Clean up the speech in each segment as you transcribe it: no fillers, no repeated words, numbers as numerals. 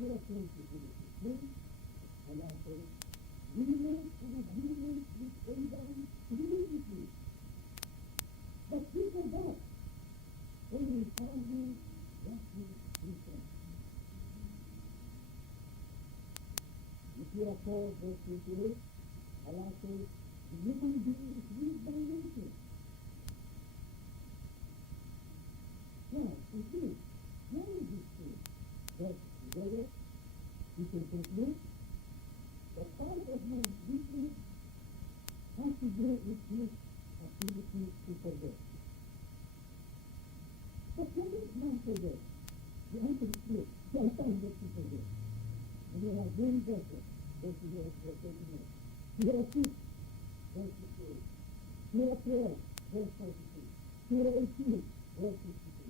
still think it will be free, and I say, we make an agreement with Abraham immediately. But people don't. When we find him, that is different. If you are told verse 28, Allah says, the human being is weak by nature. Now, you see, why is this true? That together, we can conclude that part of man's weakness has to do with his ability to forget. But can this man forget? The answer is clear. Shaitan gets to forget. And there are many verses. Verses are taken out. Surah 6, verse 58. Surah 12, verse 42. Surah 18, verse 53.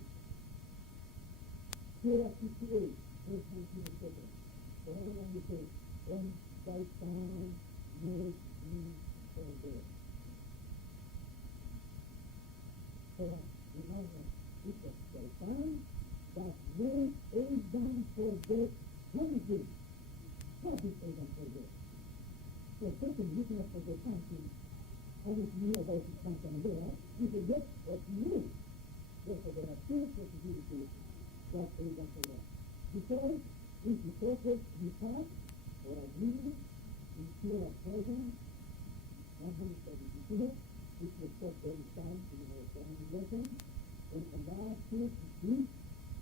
Surah 58, verse 19 and 7. So everyone will say, when Shaitan makes me forget. So remember, it's a Shaitan that makes Adam forget anything. What is Adam forget? So a person who cannot forget something, always knew about it sometime there, he forgets what he knew. Therefore, there are two possibilities that Adam forget. Because if he forgets the past or agreement in Surah 7, 172, which was taught every time in our family lesson, and Allah says to speak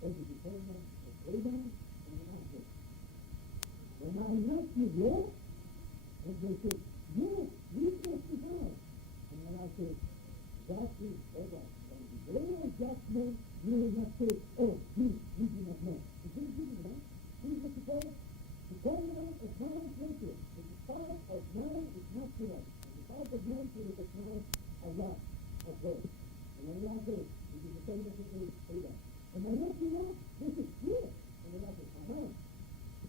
as the determinant of Adam and Adam. When I asked you yes, and they said, yes, we testify. And Allah says, that is Adam. And the day of judgment, you will not say, oh, we do not know. You didn't do that. This is what you call the determinant of man's nature. The part of man is not correct. And the part of man is recognize Allah as God. And Allah says, it is the same as it is Adam. And I let you know, this is clear. And Allah says, Haram.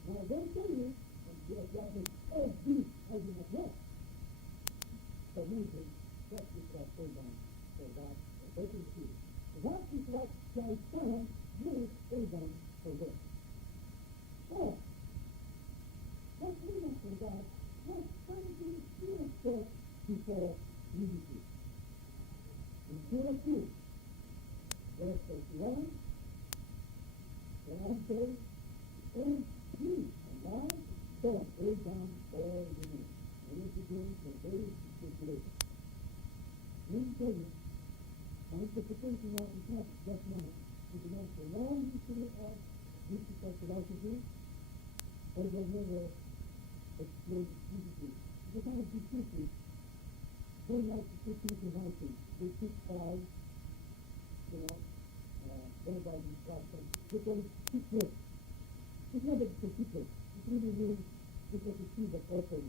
Now don't tell me, and Allah says, oh, this, I do not know. So maybe that is what Adam for that, that is true. That is what Shaitan made Adam forget. Oh, what we must forget was something spiritual before unity. In Surah 2, verse 31, God says, oh, please, Allah, don't lay down all the men. And this begins the very situation. Let me tell you, my interpretation of the text just now is against the long history of mystical philosophy, or they never explained unity. The kind of secrecy, they like to put things in writing. They keep files, thereby instruction. They call it secret. It's not that it's a secret. It really means it's what you see the person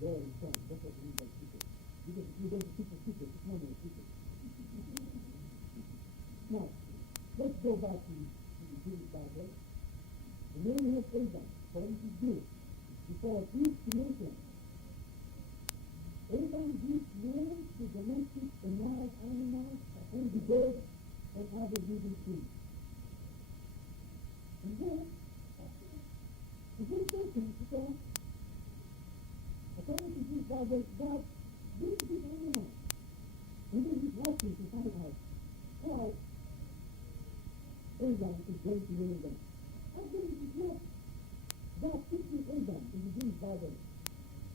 there in front. That's what it means by secret. Because if you don't keep a secret, it's not a secret. Now, let's go back to the Jewish Bible. The name of Adam, according to Jews, before each creation, Adam gives names to domestic and wild animals and the birds and other living things. And then, the first person says, according to this Bible, God gives these animals. And then he's watching to find out how Adam is going to name them. I think it is not God teaching Adam in the Jewish Bible.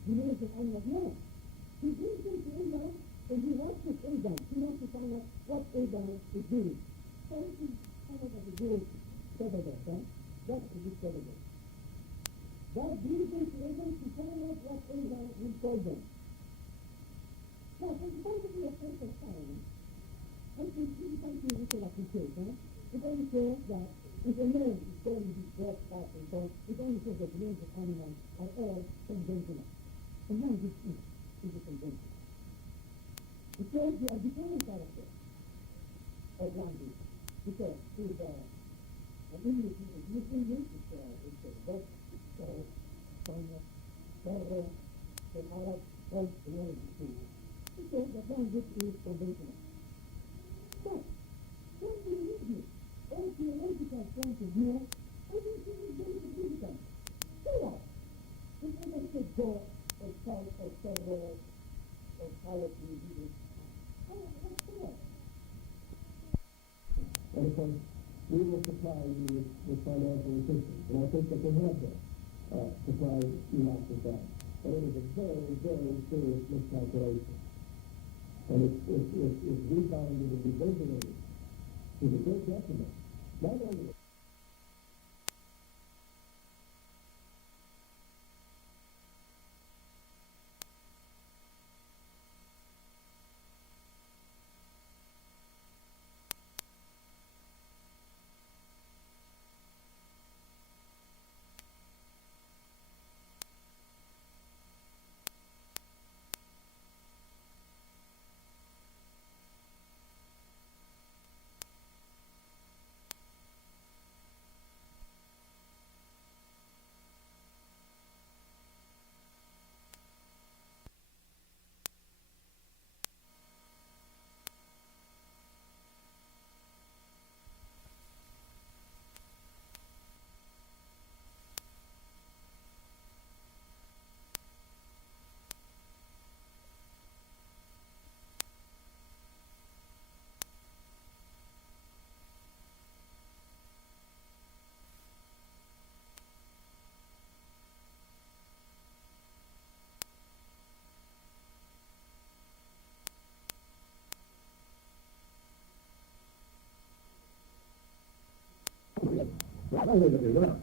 He names the animals. No. He brings them to Adam and he watches Adam. He wants to find out what Adam is doing. So this is kind of a good paradox, right? That's a good paradox. God brings them to Adam to find out what Adam will call them. Now, it's going to be a perfect time. I think this is something we can appreciate, huh? It only says that if a man is going to be brought up and so on, it only says that the names of animals are all conventional. And none of this is a conventional. It shows the defining character of language. Because it's an English, it's English, it's a book, it's a Spanish, Torah, and Arab, all the language too. It shows that language is conventional. But, when we read this, all theological point of view, everything is very different. course, we will supply you with financial assistance. And I think that they have been supplied you out with that. But it is a very, very serious miscalculation. And it's rebounded and reverberated to the great detriment, not only not only that we will,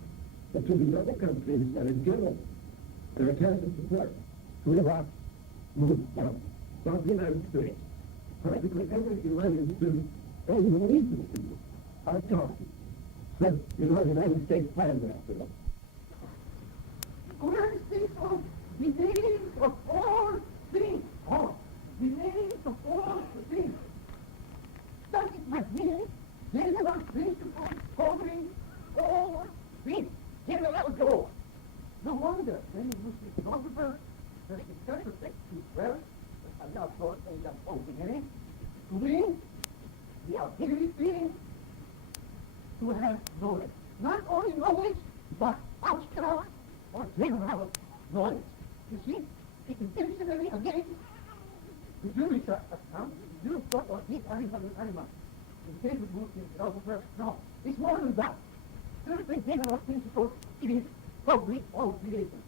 but to the other countries that in general, there are tacit support. We have moved down from the United States. Practically every Iranian student and Indonesian student are talking. So, the United States plans after all. United States of the names of all things. Oh, the names of all things. That is my meaning. General principle covering all things. General goal. No wonder many Muslim philosophers that interpret this well, as I thought in the beginning, to mean the ability to have knowledge. Not only knowledge, but abstract or general knowledge. You see, it intentionally again, the Jewish account, the Jewish thought of these animals. In case of Muslim philosophers, no, it's more than that. Certain general principles, it is public obligation.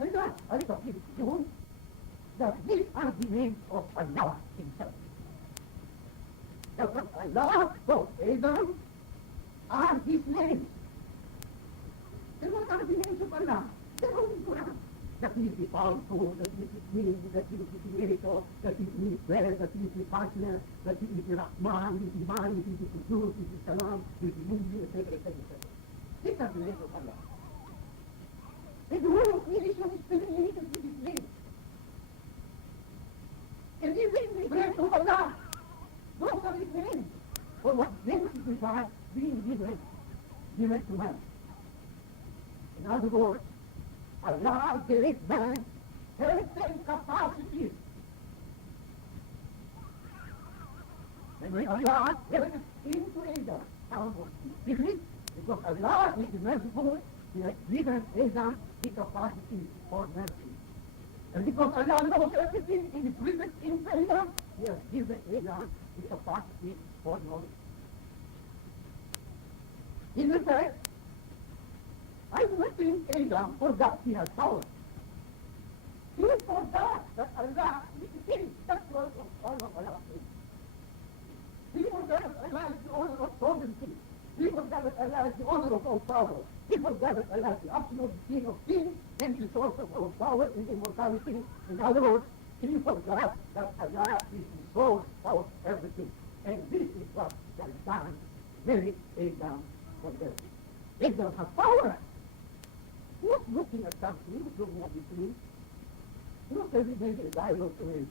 And that, I thought it shown that these are the names of Allah himself. Now, Allah, both Adam, are his names. And what are the names of Allah? They're all in Quran. That he is the powerful, that he is the king, that he is the creator, that he is the prayer, that he is the partner, that he is the Rahman, he is the Malik, he is the Qudus, he is the Salam, he is the Mubin, etc., etc., etc. These are the names of Allah. And the whole of creation is permeated with his name. And even the breath of Allah, those are his names. For what names signify being given to man. In other words, Allah gave man certain capacities. And when Allah gave it into Adam, how was it different? Because Allah is merciful, he has given Adam the capacity for mercy. And because Allah knows everything in the present in Adam, he has given Adam the capacity for knowledge. In the fact, I don't think Adam forgot he has power. He forgot that Allah is the king. That's what all of Allah is. He forgot that Allah is the owner of sovereignty. He forgot that Allah is the owner of all power. He forgot that Allah is the absolute king of kings and the source of all power and immortality. In other words, he forgot that Allah is the source of everything. And this is what Shaitan made Adam forget. Adam has power. He was looking at something, he was looking at the tree. He was every day the guy looked to his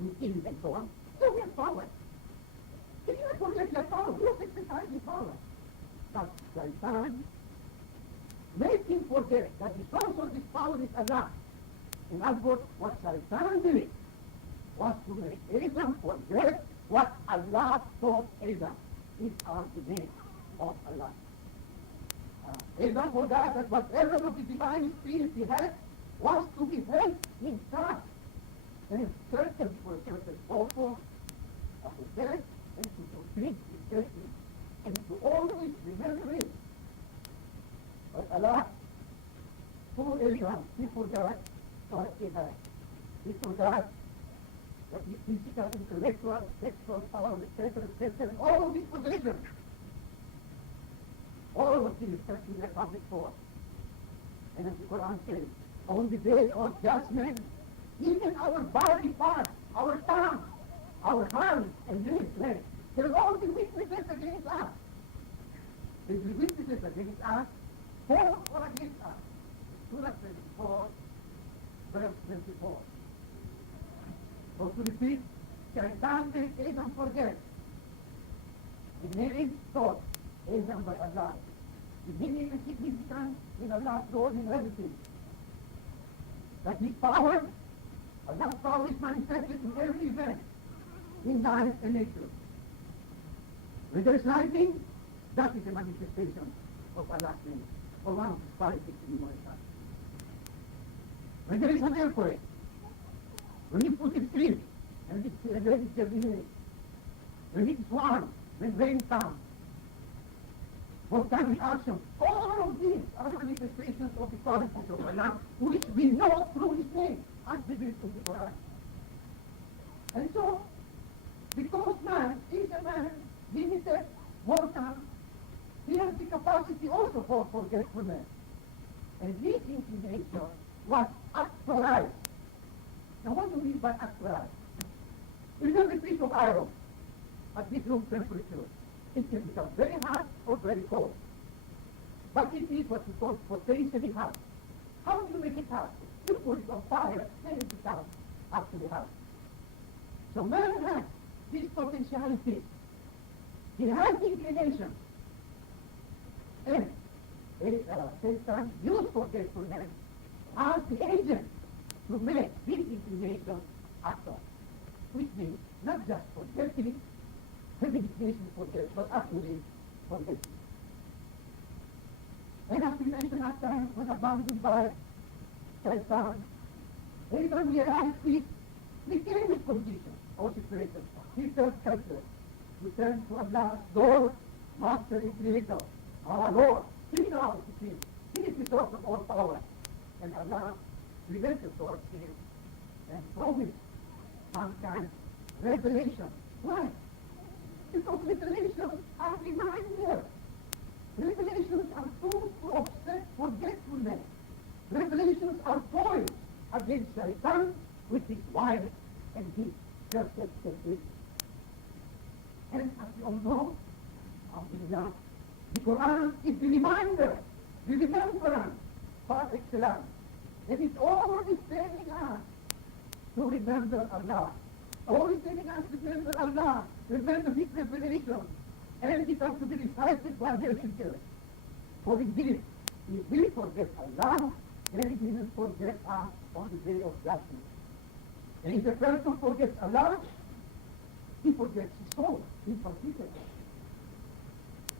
routine and so on. So he has power. If you forget your power, he was exercising power. But Shaitan made him forget that the source of this power is Allah. In other words, what Shaitan did was to make Adam forget what Allah taught Adam. These are the names of Allah. Adam forgot that whatever of the divine spirit he had was to be held in trust. And certain for certain also of the dead and to complete the certain and to always remember it. But Allah, who is one? He forgot what he had. He forgot that his physical, intellectual, sexual power, etc., all of these possessions, all of these have been accounted for. And as the Quran says, on the day of judgment, even our body parts, our tongue, our hands and legs, there will all be witnesses against us. There will be witnesses against us, for or against us. Surah 24, verse 24. So to repeat, Shaitan is not forget. The name thought is done by Allah. The meaning and significance in Allah's role in everything. That His power, Allah's power is manifested in every event, in life and nature. When there is lightning, that is a manifestation of Allah's name, or one of His qualities in humanity. When there is an earthquake, when you put it sleep, and it's very germinated, when it's warm, when rain comes, volcanic action, all of these are manifestations of the qualities of Allah, which we know through His name, as revealed in the Quran. And so, because man is a man, limited, mortal, he has the capacity also for forgetfulness. And this inclination was actualized. Now what do we mean by actualized? Remember a piece of iron at this room temperature. It can become very hot or very cold. But it is what we call potentially hot. How do you make it hot? You put it on fire, then it becomes actually hot. So man has this potentiality. He has inclination. And Satan used forgetfulness as the agent to make this inclination actor. Which means not just forgetting, having inclination to forget, but actually forgetting. And as we mentioned last time, when abandoned by Satan, Abraham realized this became his condition or situation. He felt helpless. He turned to Allah's Lord, Master and Creator, our Lord. He knows to him. He is the source of all power. And Allah relented towards him and promised mankind revelation. Why? Because revelations are reminders. Revelations are tools to offset forgetfulness. Revelations are toys against Shaitan with his wild and his self-centeredness. And as you all know, the Quran is the reminder, the remembrance par excellence. It is always telling us to remember Allah. Always telling us to remember Allah, remember His revelation, and it has to be recited while we are here. For indeed, if we forget Allah, then He will forget us on the day of judgment. And if a person forgets Allah, he forgets his soul in particular.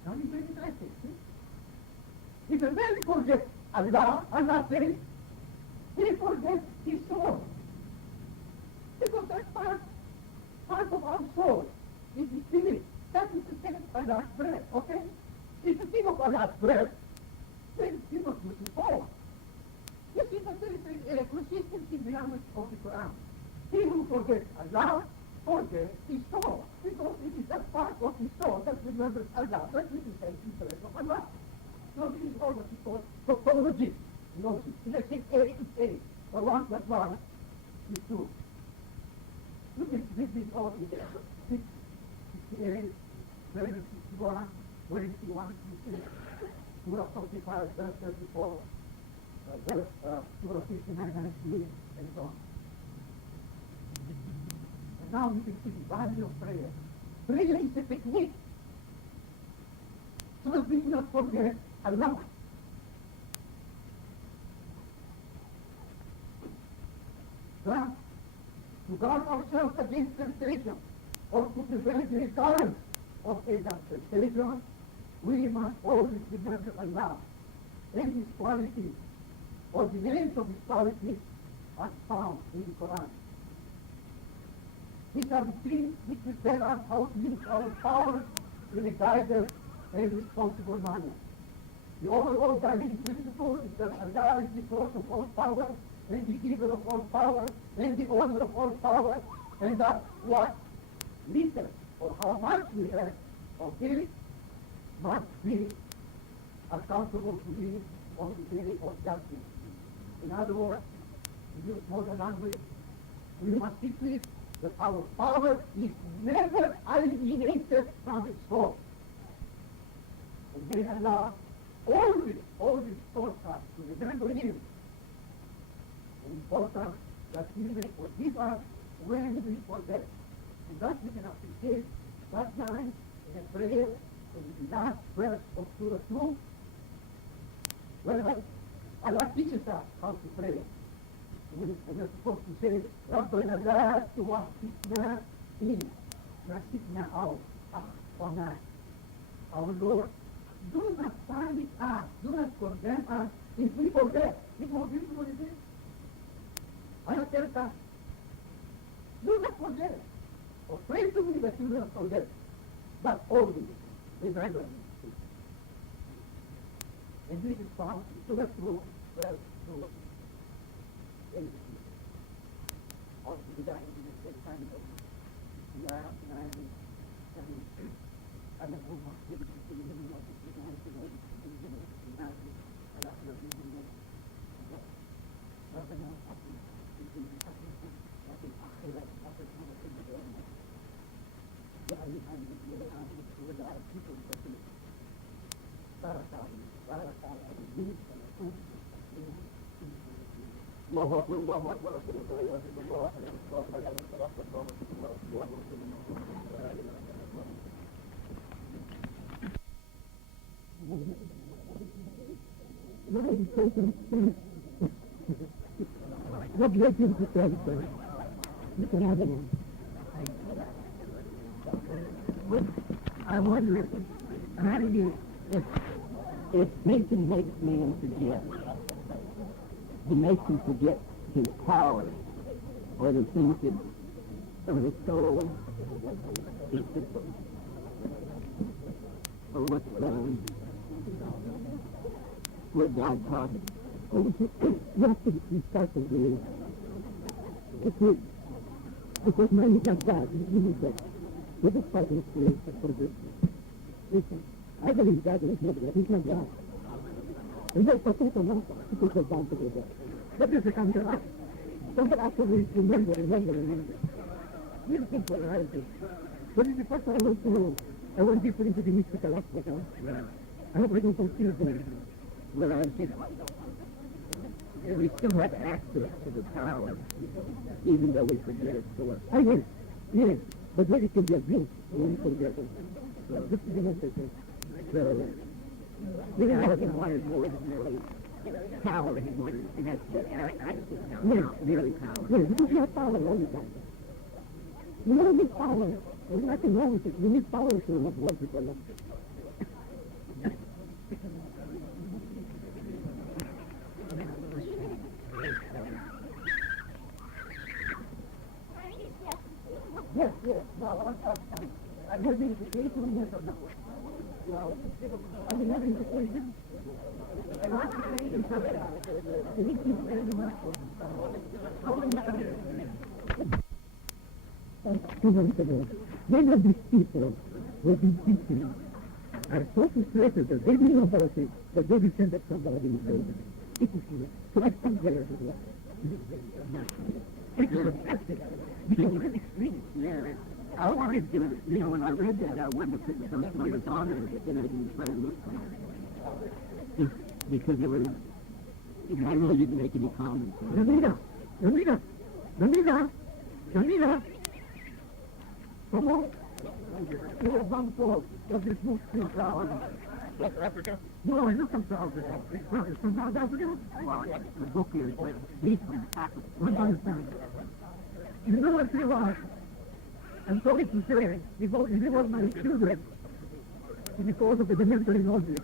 Now it's very interesting. See? If a man forgets Allah, Allah says, he forgets his soul. Because that part of our soul is the spirit. That is the same as Allah's breath, okay? If you think of Allah's breath, then you must lose your soul. You see that there is a consistency in the language of the Quran. He who forgets Allah forgets his soul. Because it is that part of his soul that remembers Allah. That is the same interest of Allah. So this is all what we call tautology. Logic. Let's say A is A, or 1 plus 1 is 2. Look at this is all in there. 68, 71, 21, 26, Surah 45, verse 34, Surah 59, and so on. And now you can see the value of prayer. Prayer is a technique so that we do not forget Allah. Now, to guard ourselves against temptation, or to prevent the recurrence of a temptation, we must always remember Allah and His qualities, or the names of His qualities are found in the Quran. These are the things which will tell us how to use our powers in a guided a responsible manner. The overall guiding principle is that Allah is the source of all power, and the giver of all power, and the owner of all power, and that what little or how much we have of this must be accountable to Him on the day of judgment. In other words, to use modern language, we must see that our power is never alienated from its source. And may Allah always taught us to remember Him. And taught us that He may forgive us when we forget. And thus we can appreciate that line in a prayer in the last verse of Surah 2, where Allah teaches us how to pray. We're supposed to say, رَبَّنَا لَا تُوَفِّقْنَا إِنْ نَسِينَا أَوْ أَخْطَأْنَا. Our Lord, do not punish us, do not condemn us if we forget. It's more beautiful, is it? Allah tells us, do not forget, or pray to me that you will not forget, but always remember me. And this is found in Surah 2, verse 2. All the dying in the same time of the and the woman of the living of the life of the what makes you to tell you? You can have it. I wonder if Satan makes man forget, he makes him forget his power, or the things that of his soul, or what God taught him. Yes, he starts to believe. Because man is not God, he is God. With this part of his spirit, for this. Listen, I believe God is not God, he's not God. And there's a people not people go down to God. That is the kind of life. Don't actually remember. These people are right. But it's the first time I went deeper into the mystical aspect. I hope I don't confuse them. Well, I think we still have access to the power, even though we forget it. So I will, yes, but when it can be abused, we forget it. So this is the message. So, we don't have more power anymore, and that's really power. Yes, because you have power all the time. You don't need power. There's nothing wrong with it. You need power to love what people love. Yes. No, I'm going to be the case of yes or no. Well, I mean, having the question. I want to say something. Thank you very much. Many of these people who have been teaching are so frustrated that they know about it, that they will send up somebody in the building. It is true. So I think there is a lot. It's fantastic. Because it's extreme. Yeah. I wanted to, when I read that, I wanted to put somebody was honored, but then I didn't try to look for it. Because it was, I really didn't make any comments. Donita! Come on. You're a bum fault of this Muslim flower. South Africa? No, it's not from South Africa. It's from South Africa? Well, the book here is where it's from Africa. What understand? You know what they are? I'm sorry to say, because if it was my children, in the course of the military knowledge,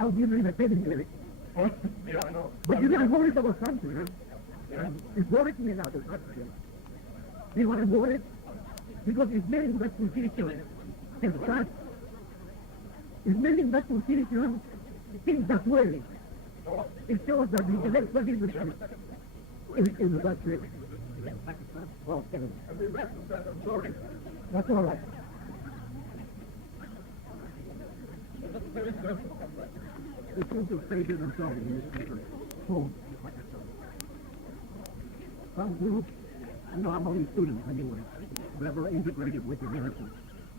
I would give them a petting lyric. Yeah, I know. But you know, I'm worried about something, huh? Yeah. It's worried me now, the question. You know what I'm worried? Because it's very much confusion and trust. is many vessels series things that way. It shows that the next one is the best trick. Well, I'm sorry. That's all right. The truth of faith in themselves in this country. So, some groups, I know I'm only students anyway, that were integrated with the Americans.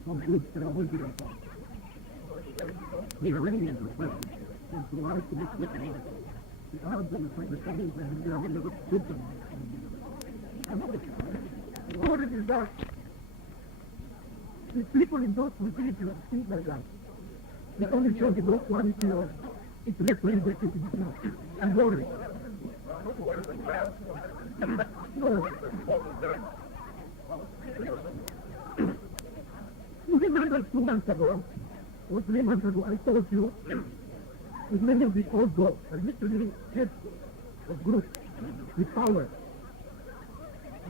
Some groups that always do themselves. The Iranians were present, and to large to this witness. The Arabs and the Saudis and the Iranians were good to them. I know this. What it is that the people in those facilities are things like that. It only shows the low quality of intellectual university and rotary. No. You remember 2 months ago, or 3 months ago, I told you, with many of the old dogs, are literally heads of groups with power.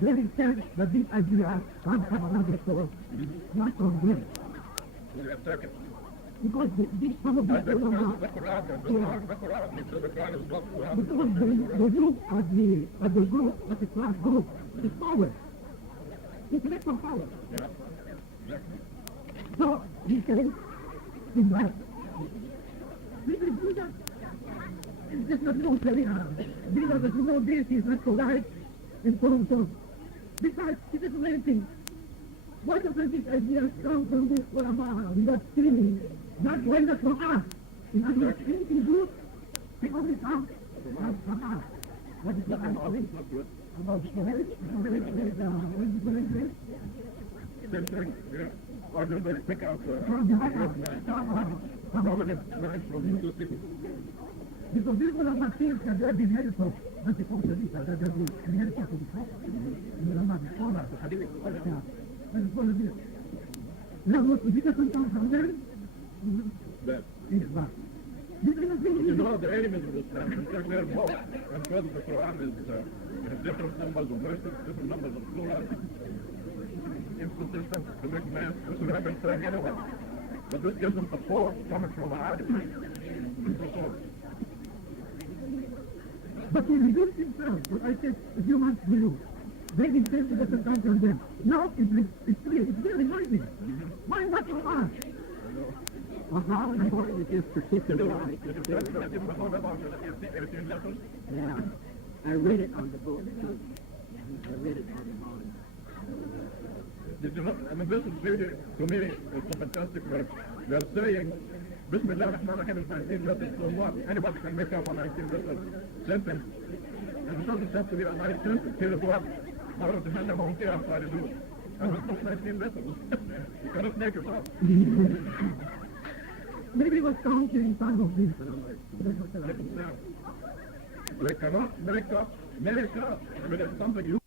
Very sad that these ideas come from another source, not from them. Because these some of these people are not. Because the group as the group, as a class group, is power. Intellectual power. So, he says, in that, we will do that. It's just not no very hard. Because as you know, this is not polite and so on so. Besides, it is amazing. Why doesn't this idea come from this ulama without stealing? Why not from us? In other words, anything good, they only come from us. What is the idea? About marriage? Same thing, yeah. Or do they pick out because these were not things that have been made for anti-socialists, that have been created for the problem. They are not before that. And it's what it is. Now, look, if it doesn't come from them, it's bad. You know, the elements of this time, in fact, they're both. And because the Quran has different numbers of verses, different numbers of surahs, inconsistent to make math. This is what I've been saying anyway. But this gives them the force coming from the Arabic. But he reveals himself, what I said a few months ago. They himself doesn't come from them. Now it's clear, it's very noisy. Why not from us? Well, how important it is particularly. Yeah, I read it on the book. I read it on the morning. Did you know, I mean, this is really, to me, it's a fantastic verse. They're saying, Bismillah ar-Rahman ar-Rahim is 19 letters, so what? Anybody can make up a 19 letters sentence. And it doesn't have to be a nice sentence. Here is what, I don't know how to try to do it. And it's not 19 letters. You cannot make it up. Maybe it was counting some of these. They cannot make up. I mean, it's something you